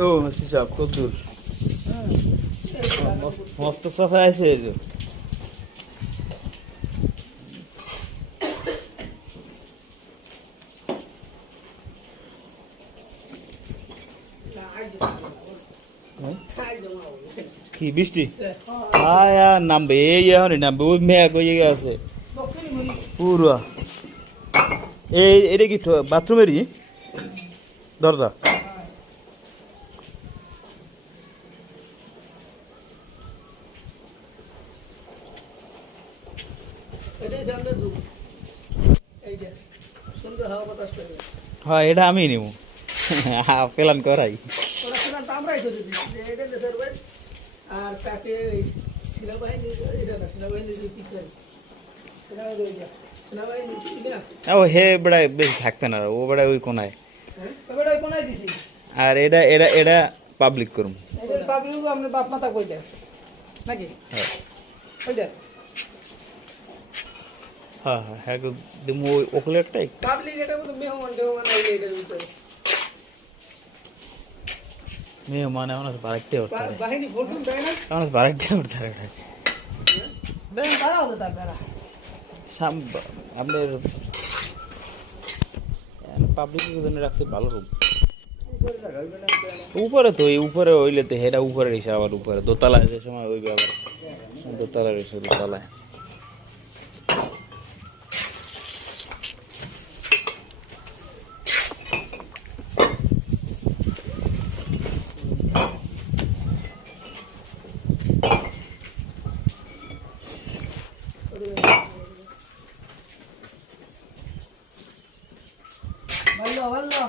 ও হিসাব কত দূর মস্ত সাথে আছে এই যে কি বৃষ্টি আয়া নামবে এই এখনই নামবে ওই মেঘ হয়ে গেছে পুরো এই এটা কি বাথরুমেরই দরজা হ্যাঁ এটা আমি নিব প্ল্যান করাই আর তাকে সেনাবাহিনী এটা না সেনাবাহিনী ও হে বেড়ায় বেশি থাকবে না ও বেড়ায় ওই কোনায় আর এটা এটা এটা পাবলিক করুন আপনার বাপ মাতা কই দেয় নাকি হ্যাঁ হ্যাঁ হ্যাঁ দিমু ওখানে একটাই পাবলিক এটা মতো মেহমান টেহমান আইলে এটার ভিতরে মেহমান এমন বাড়াইতে উঠতে বাহিনী ভোটুন দেয় না এমন বাড়াইতে উঠতে এটা বাড়াও তো তারা আপনার পাবলিকের জন্য রাখতে ভালো রুম উপরে তো উপরে হইলে তো হেটা উপরে এসে আবার উপরে দোতলায় যে সময় ওই আবার দোতলায় এসে দোতলায় ভালো ভালো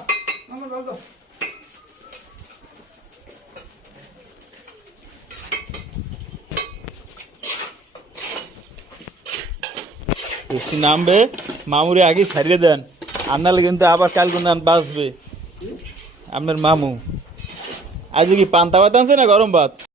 আমার ভালো বৃষ্টি নামবে মামুরে আগে ছাড়িয়ে দেন আনালে কিন্তু আবার কাল কিন্তু বাঁচবে আপনার মামু আজকে কি পান্তা ভাত আনছে না গরম ভাত